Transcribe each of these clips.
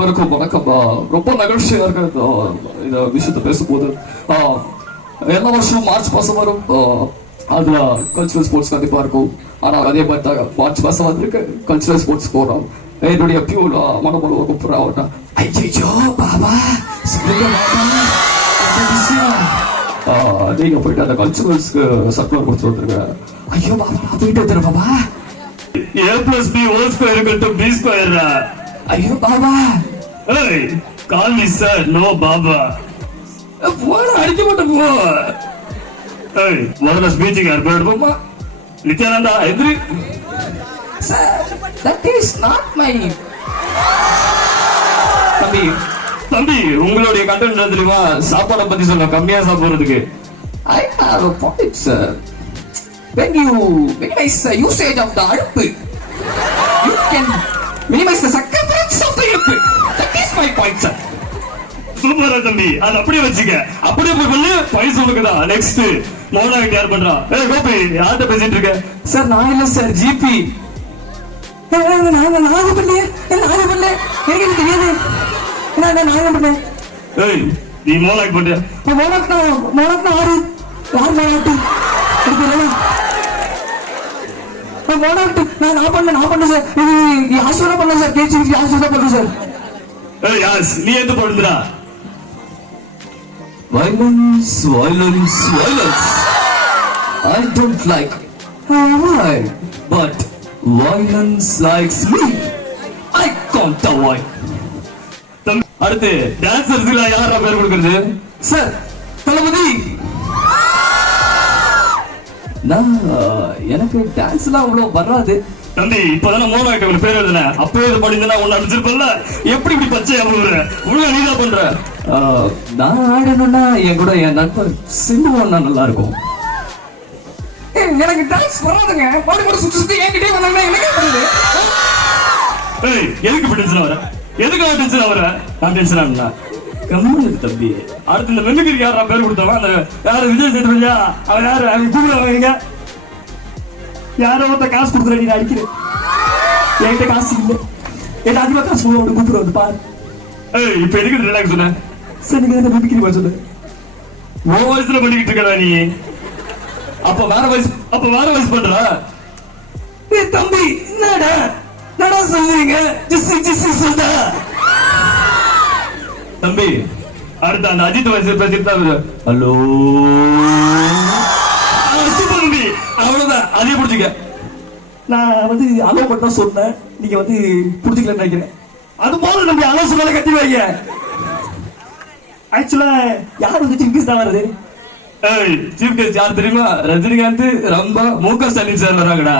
அனைவருக்கும் வணக்கம். ரொம்ப மகிழ்ச்சியா இருக்கு இந்த விஷயத்த பேசும்போது. எல்லா வருஷமும் மார்ச் மாசம் வரும். அதுல கல்ச்சுரல் ஸ்போர்ட்ஸ் கண்டிப்பா இருக்கும். ஆனா அதே மாதிரி தான் மார்ச் மாசம் வந்திருக்கு கல்ச்சுரல் ஸ்போர்ட்ஸ் போறோம். என்னுடைய பியூர் மனமளவு கூப்பிடுறா. ஐயோ பாபா நீங்க போயிட்டு அந்த கல்ச்சுரல்ஸ்க்கு சர்க்குலர் கொடுத்து வந்துருங்க. ஐயோ பாபா போயிட்டு வந்துரு பாபா. A+B² B square. ஐயோ Baba. Hey, call me sir, no baba. போன அடிக்க மாட்டேன் போ. Hey, முதல்ல ஸ்பீச்சுக்கு ஏற்பாடு போமா. நித்யானந்தா எதிரி. Sir, that is not my. தம்பி உங்களுடைய கண்டென்ட் என்ன தெரியுமா? சாப்பாடை பத்தி சொல்ல கம்மியா சாப்பிடுறதுக்கு. I have a point, sir. When you minimize the usage of the அடுப்பு, you can minimize the circumference of the அடுப்பு. That is my point, sir. சூப்பரா தம்பி, அது அப்படியே வச்சுக்க. அப்படியே போய் பண்ணு, பைசா உனக்குதா. நெக்ஸ்ட் மோனாக்கு யார் பண்றா? ஏய் கோபி, யார்கிட்ட பேசிட்டு இருக்க? சார் நான் இல்ல சார், ஜிபி. நான் பண்ணல, எனக்கு தெரியாது. நான் பண்ணேன். ஏய், நீ மோனாக்கு பண்றியா? மோனாக்கு ஆறு மோனாக்கு மோனாக்கு நான் பண்ணேன் சார். இது யாசுவா பண்ணேன் சார். கேசி யாசுவா பண்ணேன் சார். ஏய் யாஸ், நீ எந்த போடுறா? Violence. I don't like why, but violence likes me. I can't avoid. அடுத்து டான்சர்ஸ்ல யாரா பேர் கொடுக்கிறது? சார் தளபதி. நான் எனக்கு டான்ஸ்லாம் அவ்வளவு வராது தம்பி. இப்பதானே மோனாக்கு ஒரு பேர் எழுதுன. அப்பவே இது படிந்தா உன்னை அடிச்சிருப்பல்ல. எப்படி இப்படி பச்சையா போடுற? ஒழுங்கா நீதா பண்ற. நான் ஆடணும்னா என் கூட என் நண்பர் சிந்துவா நல்லா இருக்கும். எனக்கு டான்ஸ் வராதுங்க. பாடி கூட சுத்தி என்கிட்டே வந்தாங்கன்னா என்ன பண்ணுது? ஏய், எதுக்கு இப்படி டென்ஷன் ஆவற? எதுக்கு டென்ஷன் ஆவற? நான் டென்ஷன் ஆனா கம்முனு தம்பி. அடுத்து இந்த மெமிக்ரிக்கு யாரா பேர் கொடுத்தவன்? அந்த யாரு விஜய் சேதுபதியா? அவன் யாரு? அவன் கூப்பிடுவாங்க. யாரோ ஒருத்த காசு கொடுக்குற நீ அடிக்கிற. என்கிட்ட காசு இல்லை. என்கிட்ட அதிகமா காசு கூப்பிடுற வந்து பாரு. ஏய், இப்ப எதுக்கு ரிலாக்ஸ் சொன்ன? சரி நீங்க என்ன மெமிக்ரி பண்ண சொல்லு. ஓ வயசுல பண்ணிக்கிட்டு இருக்கடா நீ. அப்ப வேற வயசு பண்றா? ஏய் தம்பி, என்னடா நடா சொல்றீங்க? ஜிசி சொல்றா தம்பி. அடுத்த அந்த அஜித் வயசு பேசிட்டு ஹலோ சூப்பர் தம்பி. அவ்வளவுதான், அதே புடிச்சுக்க. நான் வந்து அலோ மட்டும் சொன்னேன், நீங்க வந்து புடிச்சுக்கலன்னு நினைக்கிறேன். அது போல தம்பி, அலோ சொன்னால கத்தி வைங்க. ஆக்சுவலா யார் வந்து சீஃப் கெஸ்ட் தான் வருது? ஏய், சீஃப் கெஸ்ட் யார் தெரியுமா? ரஜினிகாந்த், ரொம்ப முக ஸ்டாலின் சார் வராங்கடா.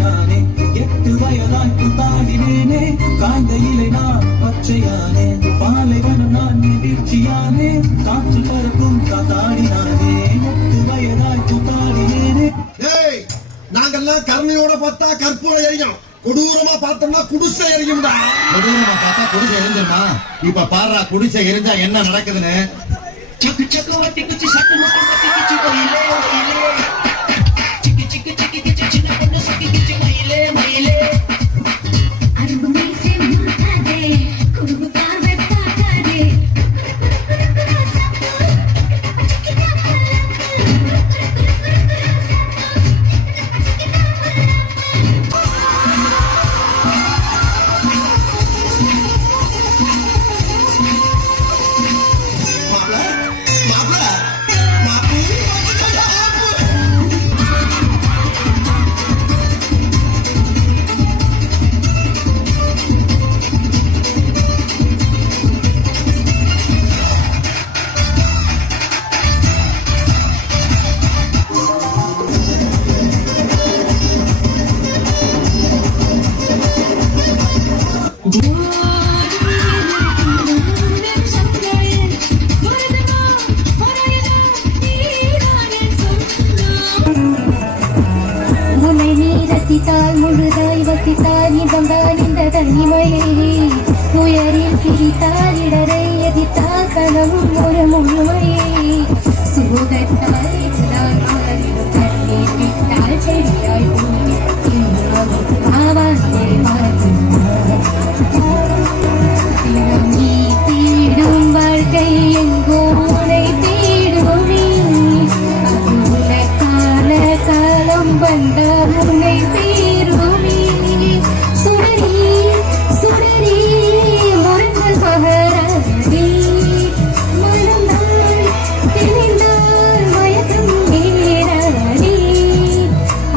நானே 8 வயதாய் தாண்டினேனே காய்ந்த இலை நான் பச்சையானே பாலைவனம் நான் வீழ்ச்சியானே காற்று பறக்கும் காத்தாடினானே 8 வயதாய் தாண்டினேனே. நாங்கெல்லாம் கருணையோட பார்த்தா கற்பூர எரியும், கொடூரமா பார்த்தோம்னா குடிசை எரியும்டா. கொடூரமா பார்த்தா குடிசை எரிஞ்சிருமா? இப்ப பாடுறா குடிசை எரிஞ்சா என்ன நடக்குதுன்னு. சக்கு சக்கு வட்டி குச்சி சக்கு முக்கு வட்டி குச்சி மயிலே மயிலே சிக்கி சிக்கி சிக்கி கிச்சி சின்ன பொண்ணு சக்கி கிச்சி மயிலே மயிலே. அரும்பு மீசை மாட்டாதே குறும்பு பார்வை பார்க்காதே உன்னை நீ ரசித்தால் முழுதாய் வசித்தால் இதம்தான் இந்த தனிமையை உயரில் பிரித்தால் இடரை எதிர்த்தால் கனவும் ஒரு முழுமையை சுகத்தால் நான் மலரிடும் கண்ணீர் விட்டால் செடியாய் ஆவாசை தினம் நீ தேடும் வாழ்க்கை எங்கோ உன்னை தேடுமே அது உனக்கான காலம் வந்தால் உன்னை சேருமே சுடரி சுடரி முருகன் மகராஜி மனந்தால் தெளிந்தால் மயக்கம் நேராடி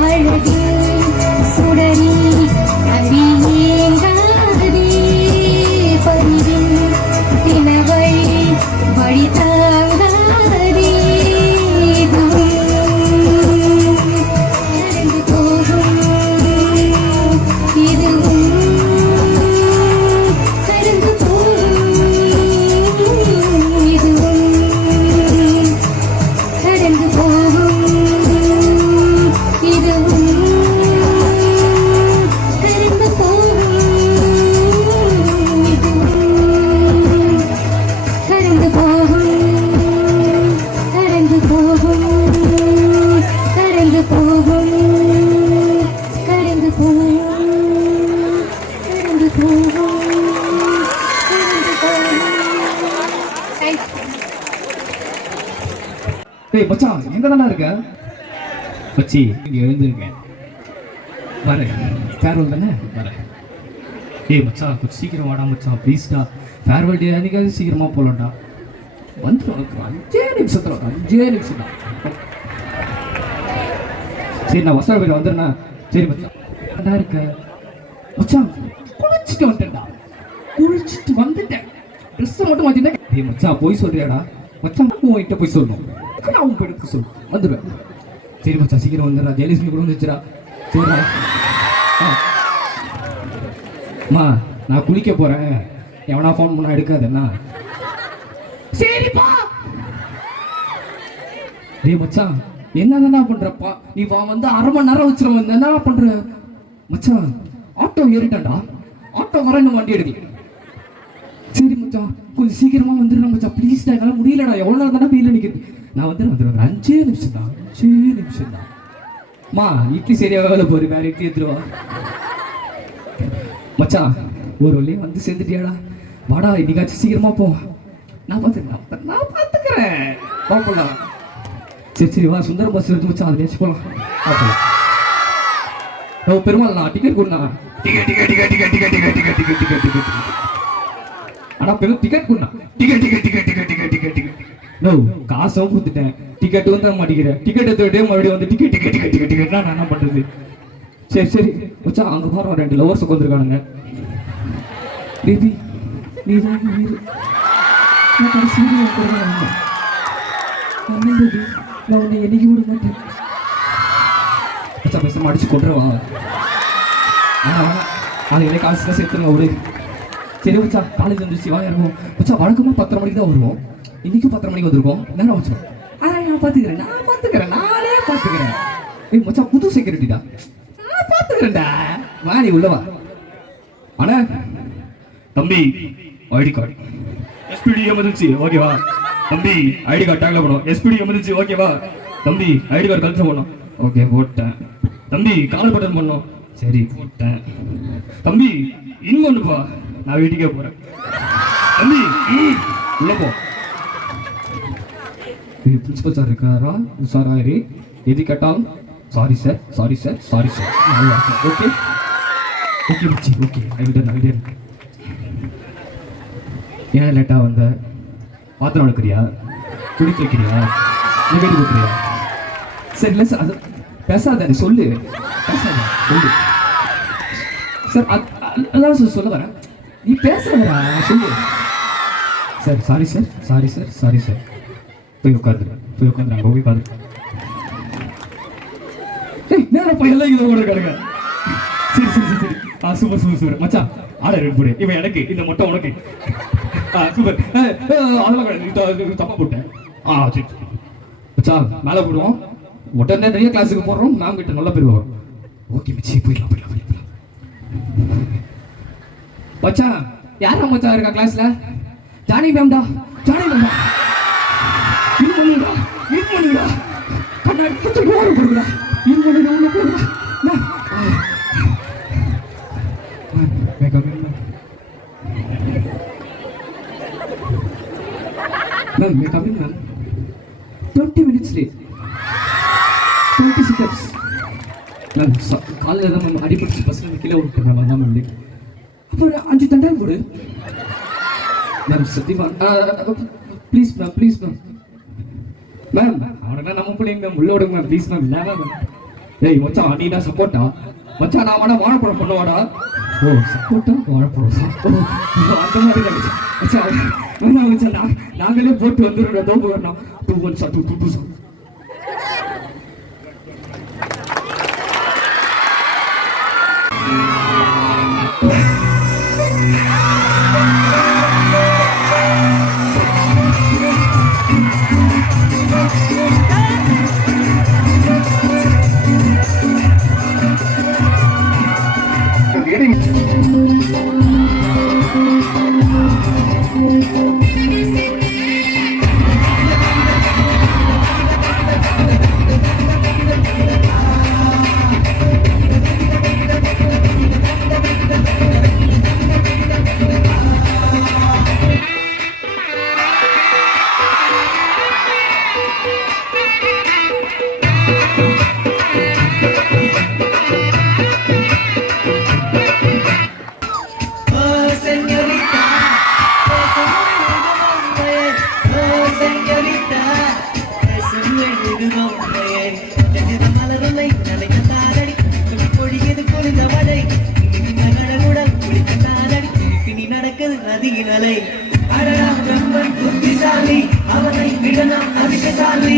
அழகே சுடரி அறியேங்காதே பரிதில் தினவழி வழி தாங்காதே கடந்து போகும் இதுவும் கடந்து போகும் இதுவும் கடந்து போகும் இதுவும் கடந்து போகும் இதுவும் கடந்து போகும் கடந்து போகும் கடந்து போகும் கடந்து போகும் கடந்து போகும் கடந்து போகும். டேய் மச்சான் எங்க தானே இருக்க? மச்சி இங்க எழுந்திருக்கேன் வரேன். ஃபேர்வெல் தானே வரேன். டேய் மச்சான் கொஞ்சம் சீக்கிரம் வாடா மச்சான் ப்ளீஸ்டா. ஃபேர்வெல் டே அன்னைக்காவது சீக்கிரமா போகலாம்டா. வந்துடும் 5 நிமிஷத்துல 5 நிமிஷம் தான். சரி நான் வசதி போய் வந்துடுறேண்ணா. சரி மச்சான் நல்லா இருக்க மச்சான். குளிச்சுட்டு வந்துட்டேன்டா. குளிச்சுட்டு வந்துட்டேன். ட்ரெஸ்ஸை மட்டும் மாற்றிட்டேன். டேய் மச்சான் போய் சொல்றியாடா மச்சான்? உன்கிட்ட போய் சொல்லணும். அவன் போய் எடுத்து சொல்லு வந்துடுவேன். சரி மச்சான் சீக்கிரம் வந்துடுறா. ஜெயலட்சுமி கூட வந்துச்சுடா. சரிடா அம்மா நான் குளிக்க போறேன். எவனா ஃபோன் பண்ணா எடுக்காதேண்ணா. சரிப்பா. டேய் மச்சான் என்னதானா பண்றப்பா நீ வந்து 1/2 மணி நேரம் வச்சிருவ. என்ன பண்ற மச்சான்? ஆட்டோ ஏறிட்டான்டா. ஆட்டோ வர இன்னும் வண்டி எடுக்கல. சரி மச்சான் கொஞ்சம் சீக்கிரமா வந்துடுறேன் மச்சான் ப்ளீஸ்டா. என்னால் முடியலடா. எவ்வளோ நேரம் தானே வெயில நிற்குது. நான் வந்துடுறேன் 5 நிமிஷம் தான். 5 நிமிஷம் தான். மா இட்லி சரியா வேலை போரு. வேற இட்லி எடுத்துருவா மச்சான். ஒரு வழியே வந்து சேர்ந்துட்டியாடா. வாடா இன்னைக்காச்சும் சீக்கிரமா போ. நான் பார்த்துக்கிறேன். பார்க்கலாம். சரி சரி வா. சுந்தர பஸ் எடுத்து மச்சான் அதுலேயாச்சும் போகலாம். பெருமாள் நான் டிக்கெட் கொடுண்ணா. Ticket ticket ticket ticket ticket ticket ticket ticket ticket ticket ஆனால் பெரும் டிக்கெட் கொடுண்ணா. Ticket ticket ticket ticket ticket ticket ticket நோ காசும் கொடுத்துட்டேன். டிக்கெட் வந்து தர மாட்டேங்கிறேன். டிக்கெட் எடுத்துக்கிட்டே மறுபடியும் வந்து டிக்கெட் டிக்கெட் டிக்கெட் டிக்கெட் டிக்கெட்னா நான் என்ன பண்ணுறது? சரி சரி மச்சான் அங்கே பாரு 2 லவர்ஸ் உட்காந்துருக்கானுங்க. பேபி நீ தான் வீடு. நான் கடைசி வீடு கொடுங்க. நான் உன்னை என்னைக்கு விட மாட்டேன். மச்சான் பேசாம அடிச்சு கொண்டுருவான். நாளைக்கு காலேஜில் சேர்த்துருங்க ஒரு சரி வச்சா காலேஜ் வந்துருச்சு வா இறங்கும் வச்சா வழக்கமாக 10:30 மணிக்கு தான் வருவோம் இன்னைக்கும் 10:30 மணிக்கு வந்திருக்கோம் நேரம் வச்சோம் நான் பார்த்துக்கிறேன் நானே பார்த்துக்கிறேன் மச்சா புது செக்யூரிட்டிடா நான் பார்த்துக்கிறேன்டா வா நீ உள்ளவா அண்ணா தம்பி ஐடி கார்டு எஸ்பிடி எமர்ஜென்சி ஓகேவா தம்பி ஐடி கார்டு டேக்ல போடும் எஸ்பிடி எமர்ஜென்சி ஓகேவா தம்பி ஐடி கார்டு கல்ச்சர் போடணும் ஓகே போட்டேன் தம்பி கால் பட்டன் பண்ணணும் சரி போட்டேன் தம்பி இன்னும் ஒண்ணுப்பா நான் வீட்டுக்கே போறேன் தம்பி உள்ள போ பிரின்சிபல் சார் இருக்காரா சார் ஆயிரு எது கேட்டாலும் சாரி சார் ஓகே ஓகே மச்சி ஓகே ஐடியா ஏன் லேட்டா வந்த பாத்திரம் வளர்க்குறியா குடிக்க வைக்கிறியா நீ வீடு கொடுக்குறியா சரி இல்லை சார் அது பேசாத நீ சொல்லு பேசாத சொல்லு சார் அதான் சார் சொல்ல வரேன் நீ பேசுறா சொல்லு சார் சாரி சார் போய் உட்காந்துரு அங்கே போய் உட்காந்து நேரம் போய் எல்லாம் இதை ஓடுறாங்க சரி சூப்பர் மச்சான் ஆர்டர் ரெடி போடு இவன் எனக்கு இந்த மொட்டை உனக்கு சூப்பர் அதெல்லாம் தப்பா போட்டேன் சரி மச்சா மேலே போடுவோம் உடனே நிறைய கிளாஸுக்கு போடுறோம் மேம் கிட்ட நல்லா பேர் வரும் ஓகே மச்சி போயிடலாம் மச்சா யாரா மச்சா இருக்கா கிளாஸ்ல ஜானி மேம்டா இது பண்ணுடா கண்ணாடி கொஞ்சம் ஓரம் கொடுக்குறா இது பண்ணுடா உள்ள போடுறா Ma'am, may I come in, ma'am? 20 minutes late. 20 sit-ups. Ma'am, காலையில் தான் மேம் அடிப்பட்டு பஸ்ஸில் கீழே விட்டுருக்கேன் மேம் அதான் மேம் அப்புறம் 5 தண்டால் போடு மேம் சத்தியமா ப்ளீஸ் மேம் மேம் அவனுக்கு நம்ம பிள்ளைங்க மேம் உள்ள விடுங்க மேம் ப்ளீஸ் மேம் என்ன மேம் ஏய் மச்சான் நீ தான் சப்போர்ட்டா மச்சான் நான் வேணா வாழைப்பழம் பண்ணுவாடா ஓ சப்போர்ட்டா வாழைப்பழம் அந்த மாதிரி மச்சான் நாங்களே போட்டு வந்துடுறோம் தோப்பு வரணும் 2 1 2 நதியினலை அடடா பிரம்மன் புத்திசாலி அவனை விட நாம் அதிகசாலி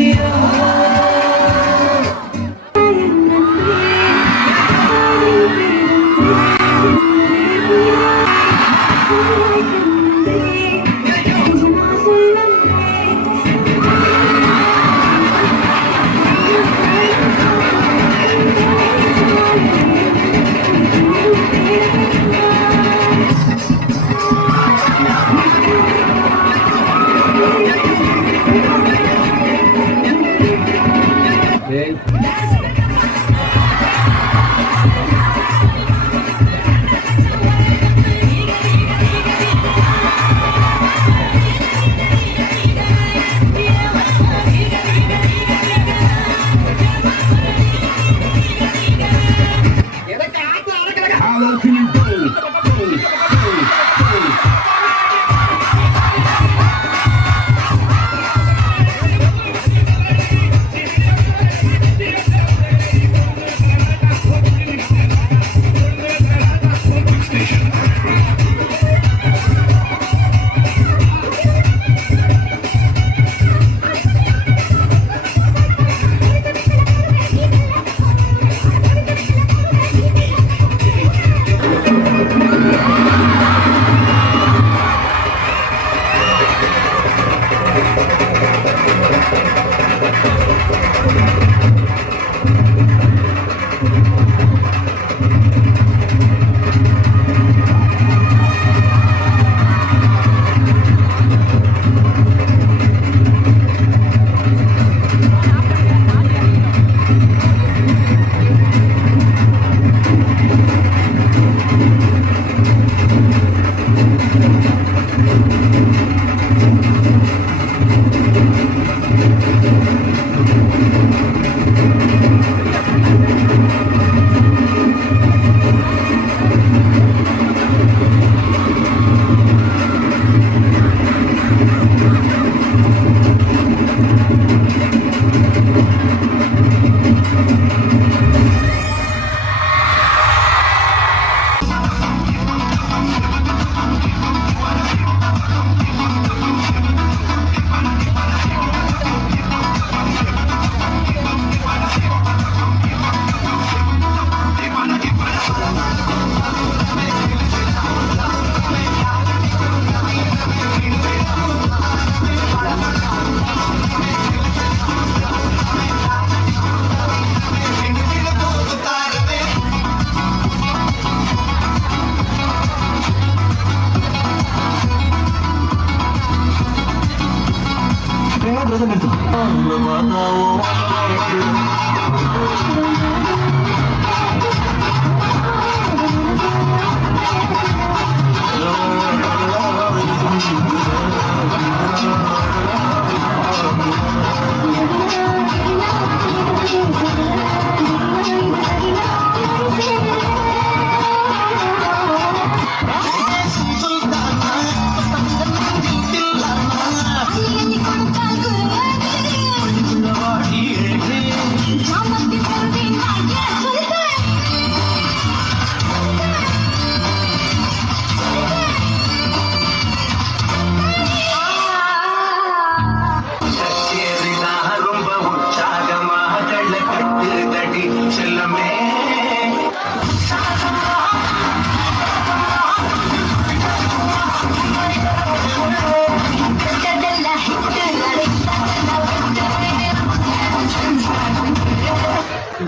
ரொம்ப உற்சாகமா கள்ள கட்டு தடி செல்லமே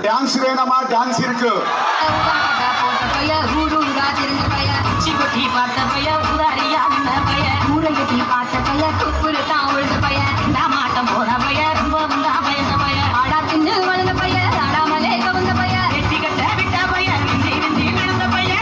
டான்ஸ் வேணாமா? டான்ஸ் இருக்கு. போட்ட பைய ஊரூரா தெரிஞ்ச பைய சிக்குட்டி பார்த்த பைய உதாரியா நின்ன பைய ஊரையட்டி பார்த்த பைய குப்புரு தான் உழுத பைய மாட்டம் போன பைய ரொம்ப வந்தா பயந்த பைய ஆடா தின்னு வளர்ந்த பைய ஆடாமலே கவர்ந்த பைய வெட்டி கட்ட விட்ட பைய விந்தி விந்தி விழுந்த பைய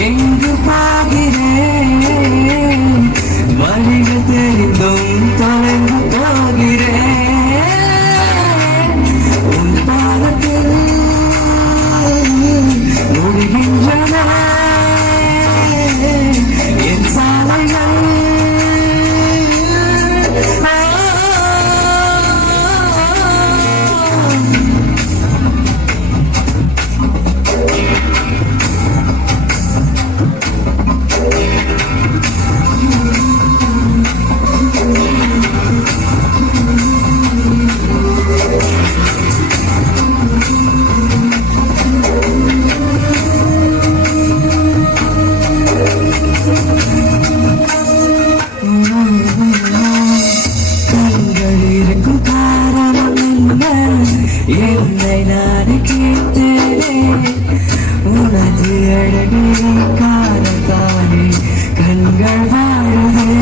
எங்கு பாகிறேன் வழிகள் தெரிந்தும் தொலைந்து என்னை நான் கேட்டேனே உனது அழகு காணத்தானே கண்கள் வாழுதே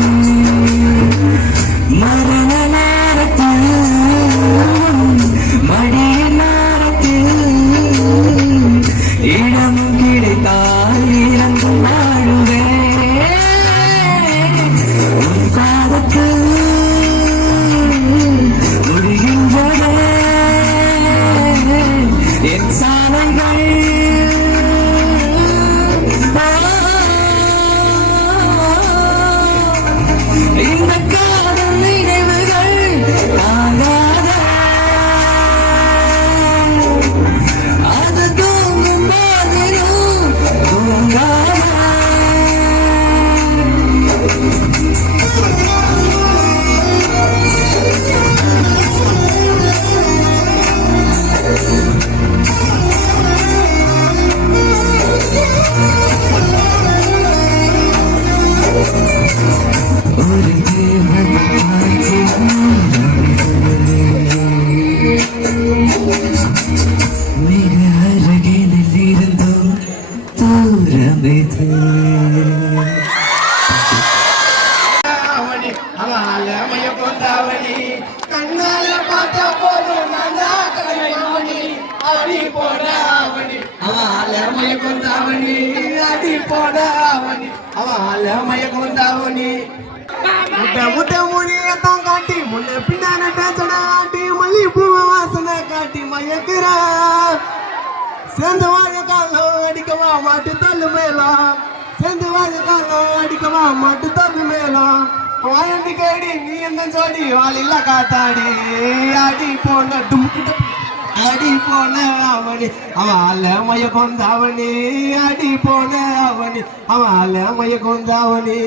மரண நேரத்தில் மடிய நேரத்தில் இடம் கிடைத்தால் இறந்து வாழுவே உன் காலத்தில் முடிகின்றதே என் சாலைகள் இந்த காதல் நினைவுகள் தாங்காத அது தூங்கும் மாதிரும் தூங்காத ஒரு தேவன் மிக அருகினில் இருந்தும் தூரமிது கண்ணால பார்த்தா போதும் நான் கடமை அடி போட அவனி அவன் மய கொண்டாவணி அடி போட அவனி அவன் மய கொண்டாவணி முட்டை முட்டை மொழியத்தான் காட்டி முன்ன பின்னான பேச்சட ஆட்டி மல்லிப்பூ வாசனை காட்டி மயக்குறா சேர்ந்து வாழ காலம் அடிக்கவா மாட்டு தள்ளு மேலாம் சேர்ந்து வாழ காலம் அடிக்கவா மாட்டு தள்ளு மேலாம் வாயண்டி கேடி நீ எந்த ஜோடி வாழில்ல காத்தாடி அடி போன டுமுக்கிட்ட அடி போன அவனி அவன் மய கொண்டாவணி அடி போன அவனி அவன் மய கொண்டாவணி